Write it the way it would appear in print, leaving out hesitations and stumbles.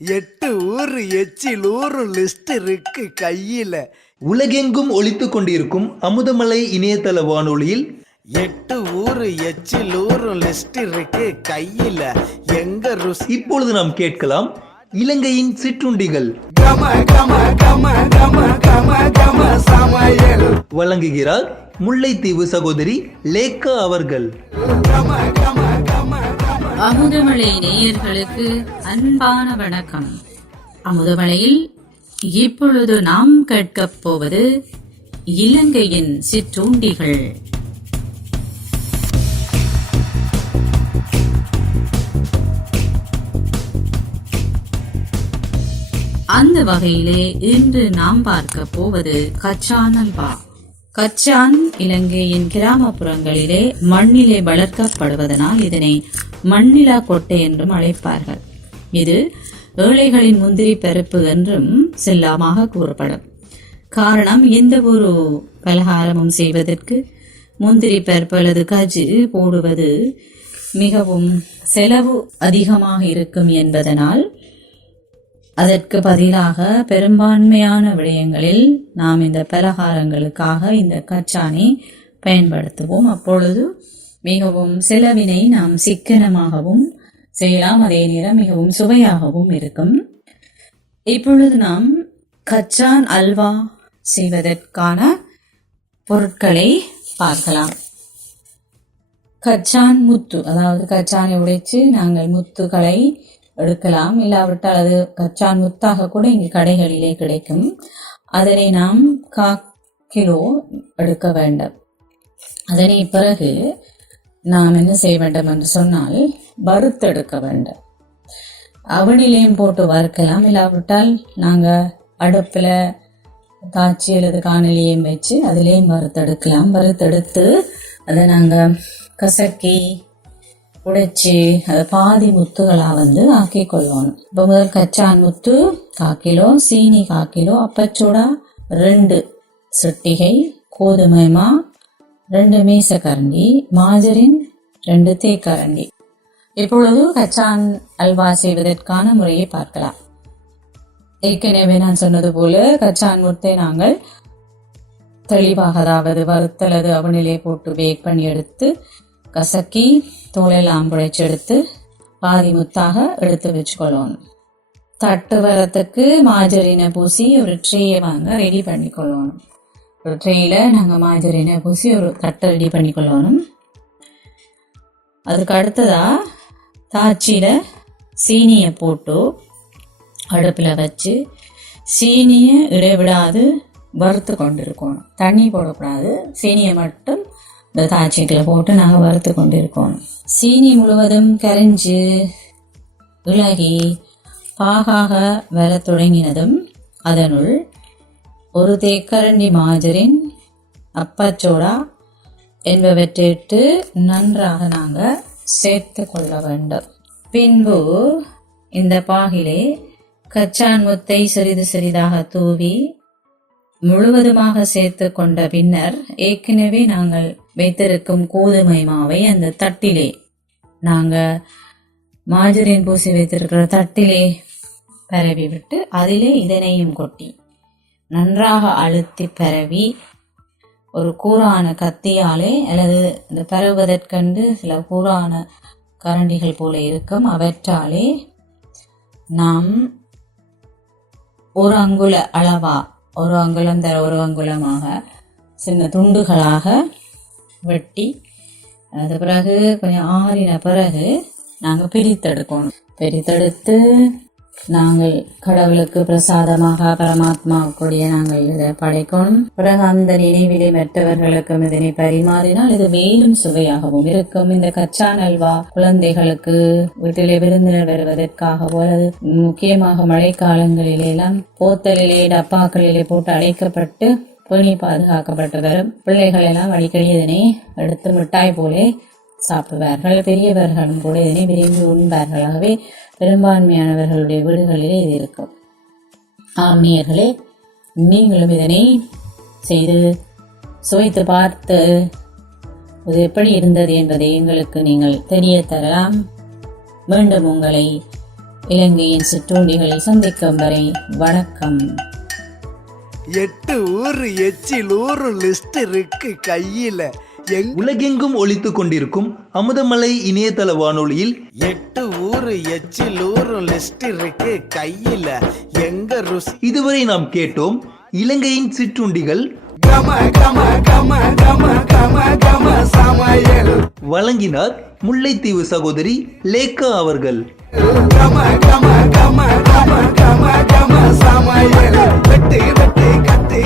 8 ஊரு எச்சில் ஊரு லிஸ்ட் இருக்கு கையில. உலகெங்கும் ஒலித்துக் கொண்டிருக்கும் அமுதமலை இணையதள வானொலியில் 8 ஊரு எச்சில் ஊரு லிஸ்ட் இருக்கு கையில. எங்க ருசி. இப்பொழுது நாம் கேட்கலாம் இலங்கையின் சிற்றுண்டிகள். கம கம கம கம கம கம சமையல். வழங்குகிறார் முல்லைத்தீவு சகோதரி லேக்கா அவர்கள். கம கம கம கம. அமுதமலை நேயர்களுக்கு அன்பான வணக்கம். அமுதமலையில் இப்பொழுது நாம் கேட்கப் போவது இலங்கையின் சிற்றுண்டிகள். அந்த வகையிலே இன்று நாம் பார்க்க போவது கச்சான் அல்வா. கச்சான் இலங்கையின் கிராமப்புறங்களிலே மண்ணிலே வளர்க்கப்படுவதனால் இதனை மண்ணிலா கொட்டை என்றும் அழைப்பார்கள். இது ஏழைகளின் முந்திரி பருப்பு என்றும் செல்லாமாக கூறப்படும். காரணம், எந்த ஒரு பலகாரமும் செய்வதற்கு முந்திரி பருப்பு அல்லது கஜு போடுவது மிகவும் செலவு அதிகமாக இருக்கும் என்பதனால் அதற்கு பதிலாக பெரும்பான்மையான விடயங்களில் நாம் இந்த பலகாரங்களுக்காக இந்த கச்சானை பயன்படுத்துவோம். அப்பொழுது மிகவும் செலவினை நாம் சிக்கனமாகவும் செய்யலாம், அதே நேரம் மிகவும் சுவையாகவும் இருக்கும். இப்பொழுது நாம் கச்சான் அல்வா செய்வதற்கான பொருட்களை பார்க்கலாம். கச்சான் முத்து, அதாவது கச்சானை உடைச்சு நாங்கள் முத்துக்களை எடுக்கலாம். இல்லாவிட்டால் அது கச்சான் முத்தாக கூட இங்கு கடைகளிலே கிடைக்கும். அதனை நாம் 1/4 கிலோ எடுக்க வேண்டும். அதனை பிறகு நாம் என்ன செய்ய வேண்டும் என்று சொன்னால் வறுத்தெடுக்க வேண்டும். அவனிலையும் போட்டு வறுக்கலாம். இல்லாவிட்டால் நாங்கள் அடுப்பில் காய்ச்சி அல்லது காணலியையும் வச்சு அதிலேயும் வறுத்தெடுக்கலாம். வறுத்தெடுத்து அதை நாங்கள் கசக்கி உடைச்சி அதை பாதி முத்துகளாக ஆக்கி கொள்வோம். இப்போ முதல் கச்சான் முத்து 1/4 கிலோ, சீனி 1/4 கிலோ, அப்பச்சோடா 2 சிட்டிகை, கோதுமை மா 2 மீசக்கரண்டி, மாஜரின் 2 தேக்கரண்டி. இப்பொழுது கச்சான் அல்வா செய்வதற்கான முறையை பார்க்கலாம். ஏற்கனவே நான் சொன்னது போல கச்சான் முத்தை நாங்கள் தெளிவாக, அதாவது வறுத்தலது அவனிலே போட்டு பேக் பண்ணி எடுத்து கசக்கி தோலெல்லாம் புழைச்சி எடுத்து பாதி முத்தாக எடுத்து வச்சுக்கொள்ளணும். தட்டு வரத்துக்கு மாஜரினை பூசி ஒரு ட்ரேயை வாங்க ரெடி பண்ணிக்கொள்ளணும். ஒரு ட்ரேயில் நாங்கள் மாஜரினை பூசி ஒரு தட்டை ரெடி பண்ணிக்கொள்ளணும். அதுக்கு அடுத்ததாக தாச்சியில் சீனியை போட்டு அடுப்பில் வச்சு சீனியை இடைவிடாது வறுத்து கொண்டு இருக்கணும். தண்ணி போடக்கூடாது, சீனியை மட்டும் இந்த தாச்சிக்கில் போட்டு நாங்கள் வறுத்து கொண்டு இருக்கோம். சீனி முழுவதும் கரைஞ்சி இளகி பாகாக வர தொடங்கினதும் அதனுள் 1 தேக்கரண்டி மாஜரின், அப்பச்சோடா என்பவற்றிட்டு நன்றாக நாங்கள் சேர்த்து கொள்ள வேண்டும். பின்பு இந்த பாகிலே கச்சான் முத்தை சிறிது சிறிதாக தூவி முழுவதுமாக சேர்த்து கொண்ட பின்னர் ஏற்கனவே நாங்கள் வைத்திருக்கும் கோதுமை மாவை அந்த தட்டிலே, நாங்கள் மாஜரின் பூசி வைத்திருக்கிற தட்டிலே பரவி விட்டு அதிலே இதனையும் கொட்டி நன்றாக அழுத்தி பரவி ஒரு கூரான கத்தியாலே அல்லது இந்த பரவுவதற்கண்டு சில கூரான கரண்டிகள் போல இருக்கும், அவற்றாலே நாம் 1 அங்குல அளவா, 1 அங்குலம் தர 1 அங்குலமாக சின்ன துண்டுகளாக வெட்டி அது பிறகு கொஞ்சம் ஆறின பிறகு நாங்கள் பிரித்தெடுக்கணும். பிரித்தெடுத்து நாங்கள் கடவுளுக்கு பிரசாதமாக பரமாத்மாவுக்குரிய நாங்கள் இதை படைக்கணும். பிறகு அந்த நினைவிலே மற்றவர்களுக்கும் இதனை பரிமாறினால் இது மேலும் சுவையாகவும் இருக்கும். இந்த கச்சான் அல்வா குழந்தைகளுக்கு வீட்டிலே விருந்தினர் வருவதற்காகவோ அல்லது முக்கியமாக மழைக்காலங்களிலே எல்லாம் போத்தலிலே டப்பாக்களிலே போட்டு அடைக்கப்பட்டு பேணி பாதுகாக்கப்பட்டு வரும் பிள்ளைகள் எல்லாம் அடிக்கடி இதனை எடுத்து மிட்டாய் போலே சாப்பிடுவார்கள். பெரியவர்களும் கூட இதனை விரும்பி உண்பார்கள். ஆகவே பெரும்பான்மையானவர்களுடைய வீடுகளிலே இது இருக்கும். ஆர்மியர்களே, நீங்களும் இதனை செய்து சுவைத்து பார்த்து இது எப்படி இருந்தது என்பதை எங்களுக்கு நீங்கள் தெரிய தரலாம். மீண்டும் உங்களை இலங்கையின் சிற்றுண்டிகளில் சந்திக்கும் வரை வணக்கம். 8 ஊரு எச்சில் ஊரும் லிஸ்ட் இருக்கு கையில. உலகெங்கும் ஒலித்துக் கொண்டிருக்கும் அமுதமலை இணையதள வானொலியில் 8 ஊரு எச்சில் ஊரும் லிஸ்ட் இருக்கு கையில. எங்க ருசி. இதுவரை நாம் கேட்டோம் இலங்கையின் சிற்றுண்டிகள். வழங்கினார் முல்லைத்தீவு சகோதரி லேக்கா அவர்கள். வெட்டு வெட்டு கட்டு